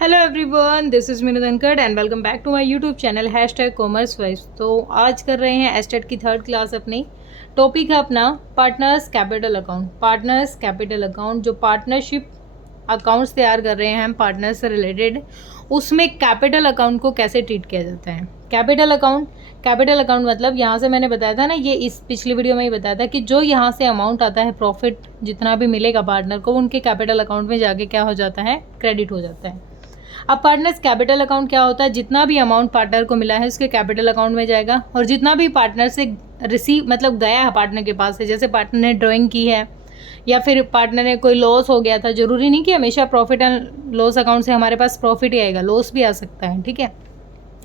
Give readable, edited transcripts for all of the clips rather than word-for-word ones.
Hello everyone, this is Meenu Dhankhar and welcome back to my YouTube channel #commerce wise. तो आज कर रहे हैं एस्टेट की थर्ड क्लास। अपनी टॉपिक है अपना partners capital account. Partners capital account जो पार्टनरशिप अकाउंट्स तैयार कर रहे हैं हम पार्टनर्स से रिलेटेड, उसमें कैपिटल अकाउंट को कैसे ट्रीट किया जाता है। कैपिटल अकाउंट मतलब यहाँ से मैंने बताया था ना, ये इस पिछली वीडियो में ही बताया था कि जो यहाँ से अमाउंट आता है, प्रॉफिट जितना भी मिलेगा पार्टनर को, उनके कैपिटल अकाउंट में जाके क्या हो जाता है, क्रेडिट हो जाता है। अब पार्टनर्स कैपिटल अकाउंट क्या होता है, जितना भी अमाउंट पार्टनर को मिला है उसके कैपिटल अकाउंट में जाएगा, और जितना भी पार्टनर से रिसीव मतलब गया है पार्टनर के पास से, जैसे पार्टनर ने ड्राइंग की है या फिर पार्टनर ने कोई लॉस हो गया था, जरूरी नहीं कि हमेशा प्रॉफिट एंड लॉस अकाउंट से हमारे पास प्रॉफिट ही आएगा, लॉस भी आ सकता है। ठीक है,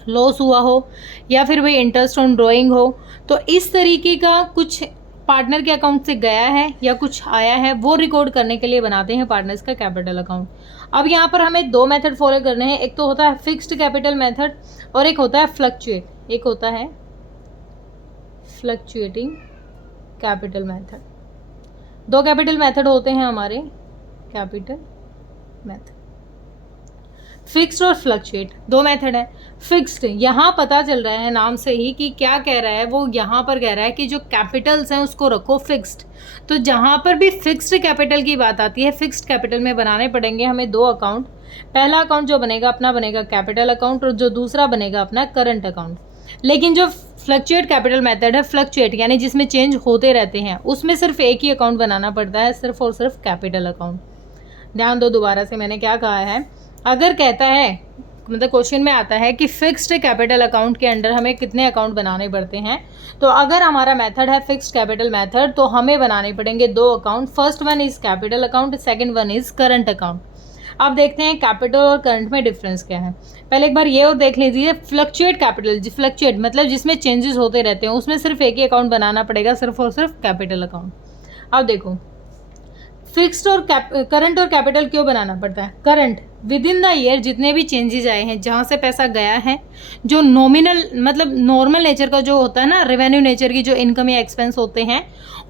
लॉस हुआ हो या फिर वही इंटरेस्ट ऑन ड्राइंग हो, तो इस तरीके का कुछ पार्टनर के अकाउंट से गया है या कुछ आया है, वो रिकॉर्ड करने के लिए बनाते हैं पार्टनर्स का कैपिटल अकाउंट। अब यहाँ पर हमें दो मेथड फॉलो करने हैं, एक तो होता है फिक्स्ड कैपिटल मेथड और एक होता है फ्लक्चुएट, एक होता है फ्लक्चुएटिंग कैपिटल मेथड। दो कैपिटल मेथड होते हैं हमारे, कैपिटल मेथड फिक्स्ड और फ्लक्चुएट, दो मेथड है। फिक्स्ड यहाँ पता चल रहा है नाम से ही कि क्या कह रहा है, वो यहाँ पर कह रहा है कि जो कैपिटल्स हैं उसको रखो फिक्स्ड। तो जहाँ पर भी फिक्स्ड कैपिटल की बात आती है, फिक्स्ड कैपिटल में बनाने पड़ेंगे हमें दो अकाउंट। पहला अकाउंट जो बनेगा अपना बनेगा कैपिटल अकाउंट, और जो दूसरा बनेगा अपना करंट अकाउंट। लेकिन जो फ्लक्चुएट कैपिटल मेथड है, फ्लक्चुएट यानी जिसमें चेंज होते रहते हैं, उसमें सिर्फ एक ही अकाउंट बनाना पड़ता है, सिर्फ और सिर्फ कैपिटल अकाउंट। ध्यान दो दोबारा से मैंने क्या कहा है। अगर कहता है मतलब क्वेश्चन में आता है कि फिक्स्ड कैपिटल अकाउंट के अंडर हमें कितने अकाउंट बनाने पड़ते हैं, तो अगर हमारा मेथड है फिक्स्ड कैपिटल मेथड, तो हमें बनाने पड़ेंगे दो account. First one is capital account, second one is current account. अब देखते हैं कैपिटल और करंट में डिफरेंस क्या है। पहले एक बार ये और देख लीजिए, फ्लक्चुएट कैपिटल, फ्लक्चुएट मतलब जिसमें चेंजेस होते रहते हैं, उसमें सिर्फ एक ही अकाउंट बनाना पड़ेगा, सिर्फ और सिर्फ कैपिटल अकाउंट। अब देखो फिक्स्ड और करंट और कैपिटल क्यों बनाना पड़ता है। Current with in the year जितने भी चेंजेस आए हैं, जहाँ से पैसा गया है, जो नॉमिनल मतलब नॉर्मल नेचर का जो होता है ना, रेवेन्यू नेचर की जो इनकम या एक्सपेंस होते हैं,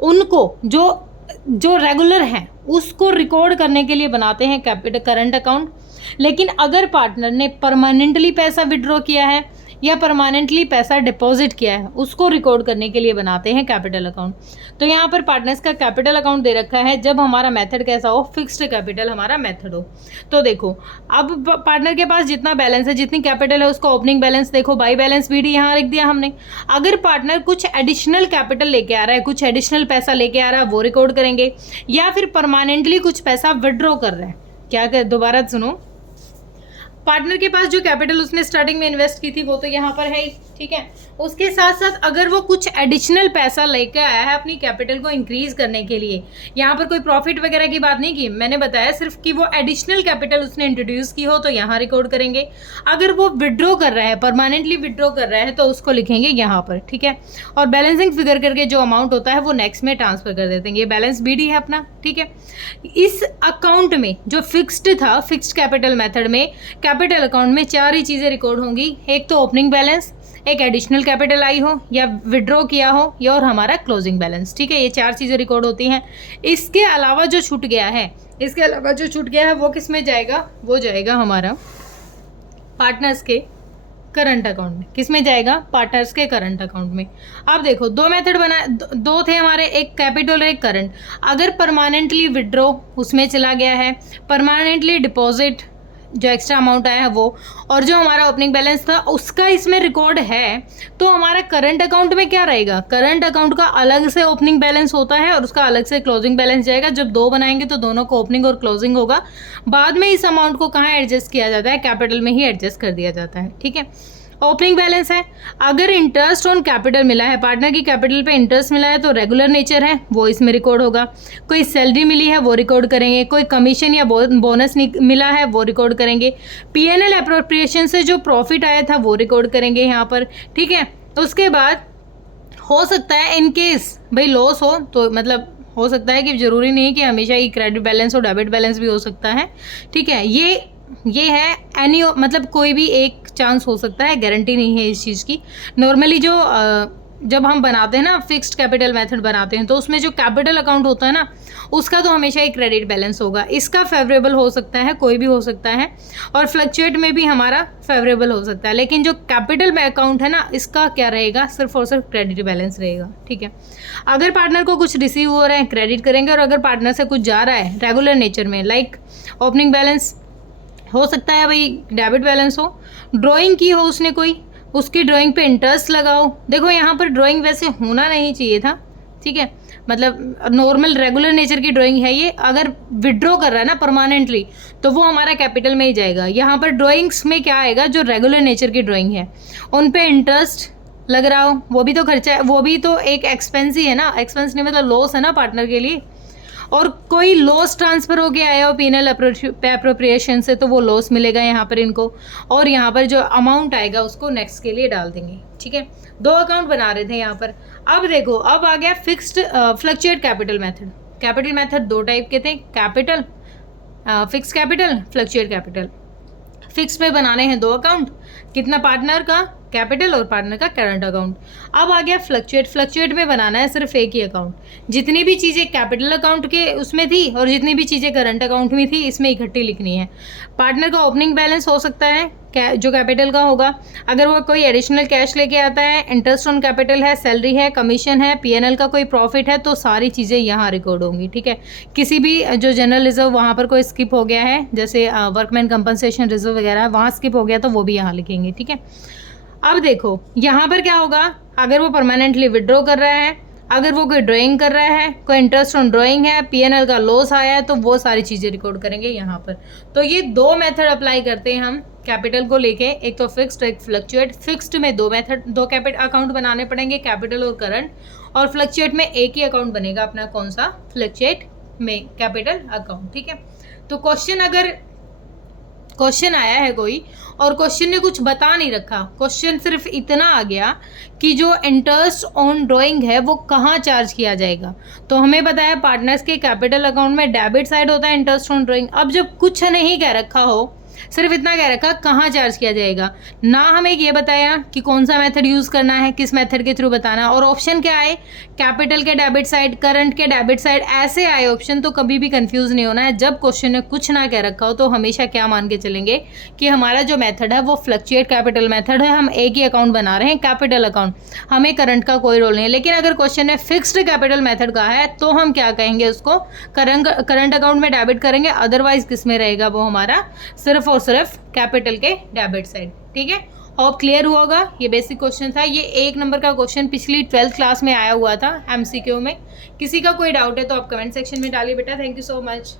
उनको जो रेगुलर हैं उसको रिकॉर्ड करने के लिए बनाते हैं कैपिटल करंट अकाउंट। लेकिन अगर पार्टनर ने परमानेंटली पैसा विड्रॉ किया है या परमानेंटली पैसा डिपॉजिट किया है, उसको रिकॉर्ड करने के लिए बनाते हैं कैपिटल अकाउंट। तो यहाँ पर पार्टनर्स का कैपिटल अकाउंट दे रखा है, जब हमारा मेथड कैसा हो, फिक्स्ड कैपिटल हमारा मेथड हो। तो देखो अब पार्टनर के पास जितना बैलेंस है, जितनी कैपिटल है, उसका ओपनिंग बैलेंस देखो, बाई बैलेंस बीडी यहाँ लिख दिया हमने। अगर पार्टनर कुछ एडिशनल कैपिटल लेके आ रहा है, कुछ एडिशनल पैसा लेके आ रहा है, वो रिकॉर्ड करेंगे, या फिर परमानेंटली कुछ पैसा विड्रॉ कर रहा है। क्या कर, दोबारा सुनो, पार्टनर के पास जो कैपिटल उसने स्टार्टिंग में इन्वेस्ट की थी वो तो यहाँ पर है ही, ठीक है। उसके साथ साथ अगर वो कुछ एडिशनल पैसा लेकर आया है अपनी कैपिटल को इंक्रीज करने के लिए, यहाँ पर कोई प्रॉफिट वगैरह की बात नहीं की, मैंने बताया सिर्फ कि वो एडिशनल कैपिटल उसने इंट्रोड्यूस की हो, तो यहाँ रिकॉर्ड करेंगे। अगर वो विड्रॉ कर रहा है, परमानेंटली विड्रॉ कर रहा है, तो उसको लिखेंगे यहाँ पर, ठीक है। और बैलेंसिंग फिगर करके जो अमाउंट होता है वो नेक्स्ट में ट्रांसफर कर देते हैं। ये बैलेंस बीडी है अपना, ठीक है। इस अकाउंट में जो फिक्स्ड था, फिक्स्ड कैपिटल मेथड में कैपिटल अकाउंट में चार ही चीज़ें रिकॉर्ड होंगी। एक तो ओपनिंग बैलेंस, एक एडिशनल कैपिटल आई हो या विड्रॉ किया हो, या और हमारा क्लोजिंग बैलेंस, ठीक है। ये चार चीज़ें रिकॉर्ड होती हैं। इसके अलावा जो छूट गया है, वो किस में जाएगा, वो जाएगा हमारा पार्टनर्स के करंट अकाउंट में। किस में जाएगा, पार्टनर्स के करंट अकाउंट में। अब देखो दो मेथड बनाए, दो थे हमारे, एक कैपिटल और एक करंट। अगर परमानेंटली विड्रॉ उसमें चला गया है, परमानेंटली डिपॉजिट जो एक्स्ट्रा अमाउंट आया है वो, और जो हमारा ओपनिंग बैलेंस था उसका इसमें रिकॉर्ड है, तो हमारा करंट अकाउंट में क्या रहेगा, करंट अकाउंट का अलग से ओपनिंग बैलेंस होता है और उसका अलग से क्लोजिंग बैलेंस जाएगा। जब दो बनाएंगे तो दोनों को ओपनिंग और क्लोजिंग होगा। बाद में इस अमाउंट को कहाँ एडजस्ट किया जाता है, कैपिटल में ही एडजस्ट कर दिया जाता है, ठीक है। ओपनिंग बैलेंस है, अगर इंटरेस्ट ऑन कैपिटल मिला है, पार्टनर की कैपिटल पे इंटरेस्ट मिला है, तो रेगुलर नेचर है, वो इसमें रिकॉर्ड होगा। कोई सैलरी मिली है वो रिकॉर्ड करेंगे, कोई कमीशन या बोनस मिला है वो रिकॉर्ड करेंगे, पीएनएल अप्रोप्रिएशन से जो प्रॉफिट आया था वो रिकॉर्ड करेंगे यहाँ पर, ठीक है। उसके बाद हो सकता है इन केस भाई लॉस हो, तो मतलब हो सकता है कि जरूरी नहीं कि हमेशा ही क्रेडिट बैलेंस और डेबिट बैलेंस भी हो सकता है, ठीक है। ये है मतलब कोई भी एक चांस हो सकता है, गारंटी नहीं है इस चीज़ की। नॉर्मली जो जब हम बनाते हैं ना फिक्स्ड कैपिटल मेथड बनाते हैं तो उसमें जो कैपिटल अकाउंट होता है ना उसका तो हमेशा एक क्रेडिट बैलेंस होगा, इसका फेवरेबल हो सकता है, कोई भी हो सकता है, और फ्लक्चुएट में भी हमारा फेवरेबल हो सकता है, लेकिन जो कैपिटल अकाउंट है ना इसका क्या रहेगा, सिर्फ और सिर्फ क्रेडिट बैलेंस रहेगा। ठीक है, अगर पार्टनर को कुछ रिसीव हो रहा है क्रेडिट करेंगे, और अगर पार्टनर से कुछ जा रहा है रेगुलर नेचर में, लाइक ओपनिंग बैलेंस हो सकता है भाई, डेबिट बैलेंस हो, ड्राइंग की हो उसने कोई, उसकी ड्राइंग पे इंटरेस्ट लगाओ। देखो यहाँ पर ड्राइंग वैसे होना नहीं चाहिए था, ठीक है, मतलब नॉर्मल रेगुलर नेचर की ड्राइंग है ये, अगर विड्रॉ कर रहा है ना परमानेंटली तो वो हमारा कैपिटल में ही जाएगा। यहाँ पर ड्राइंग्स में क्या आएगा, जो रेगुलर नेचर की ड्राइंग है उन पे इंटरेस्ट लग रहा हो, वो भी तो खर्चा है, वो भी तो एक एक्सपेंस ही है ना, एक्सपेंस नहीं मतलब लॉस है ना पार्टनर के लिए, और कोई लॉस ट्रांसफ़र होके आया हो पीनल अप्रोप्रिएशन से तो वो लॉस मिलेगा यहाँ पर इनको, और यहाँ पर जो अमाउंट आएगा उसको नेक्स्ट के लिए डाल देंगे। ठीक है, दो अकाउंट बना रहे थे यहाँ पर। अब देखो, अब आ गया fixed fluctuate capital method. Capital method दो टाइप के थे, capital fix capital, fluctuate capital. Fix में बनाने हैं दो अकाउंट, कितना, पार्टनर का कैपिटल और पार्टनर का करंट अकाउंट। अब आ गया फ्लक्चुएट, फ्लक्चुएट में बनाना है सिर्फ एक ही अकाउंट, जितनी भी चीज़ें कैपिटल अकाउंट के उसमें थी और जितनी भी चीज़ें करंट अकाउंट में थी इसमें इकट्ठी लिखनी है। पार्टनर का ओपनिंग बैलेंस हो सकता है जो कैपिटल का होगा, अगर वो कोई एडिशनल कैश लेके आता है, इंटरेस्ट ऑन कैपिटल है, सैलरी है, कमीशन है, पीएनएल का कोई प्रॉफिट है, तो सारी चीज़ें यहाँ रिकॉर्ड होंगी। ठीक है, किसी भी जो जनरल रिजर्व वहाँ पर कोई स्किप हो गया है, जैसे वर्कमैन कंपनसेशन रिजर्व वगैरह वहाँ स्किप हो गया तो वो भी यहाँ लिखेंगे। ठीक है, अब देखो यहाँ पर क्या होगा, अगर वो परमानेंटली विड्रॉ कर रहा है, अगर वो कोई ड्राइंग कर रहा है, कोई इंटरेस्ट ऑन ड्राइंग है, पीएनएल का लॉस आया है, तो वो सारी चीज़ें रिकॉर्ड करेंगे यहाँ पर। तो ये दो मेथड अप्लाई करते हैं हम कैपिटल को लेके, एक तो फिक्स्ड एक फ्लक्चुएट। फिक्स्ड में दो मेथड, दो कैपिटल अकाउंट बनाने पड़ेंगे, कैपिटल और करंट, और फ्लक्चुएट में एक ही अकाउंट बनेगा अपना, कौन सा, फ्लक्चुएट में कैपिटल अकाउंट। ठीक है, तो क्वेश्चन अगर क्वेश्चन आया है कोई और क्वेश्चन ने कुछ बता नहीं रखा, क्वेश्चन सिर्फ इतना आ गया कि जो इंटरेस्ट ऑन ड्राइंग है वो कहाँ चार्ज किया जाएगा, तो हमें बताया पार्टनर्स के कैपिटल अकाउंट में डेबिट साइड होता है इंटरेस्ट ऑन ड्राइंग। अब जब कुछ नहीं कह रखा हो, सिर्फ इतना कह रखा कहाँ चार्ज किया जाएगा, ना हमें ये बताया कि कौन सा मेथड यूज़ करना है, किस मेथड के थ्रू बताना, और ऑप्शन क्या आए, कैपिटल के डेबिट साइड, करंट के डेबिट साइड, ऐसे आए ऑप्शन। तो कभी भी कंफ्यूज नहीं होना है, जब क्वेश्चन ने कुछ ना कह रखा हो तो हमेशा क्या मान के चलेंगे कि हमारा जो मेथड है वो फ्लक्चुएट कैपिटल मेथड है, हम एक ही अकाउंट बना रहे हैं कैपिटल अकाउंट, हमें करंट का कोई रोल नहीं है। लेकिन अगर क्वेश्चन ने फिक्स्ड कैपिटल मेथड का है तो हम क्या कहेंगे, उसको करंट अकाउंट में डेबिट करेंगे, अदरवाइज किस में रहेगा वो हमारा, सिर्फ और सिर्फ कैपिटल के डेबिट साइड। ठीक है, और क्लियर हुआ होगा, ये बेसिक क्वेश्चन था, ये 1 नंबर का क्वेश्चन पिछली 12th क्लास में आया हुआ था एमसीक्यू में। किसी का कोई डाउट है तो आप कमेंट सेक्शन में डालिए बेटा। Thank you so much.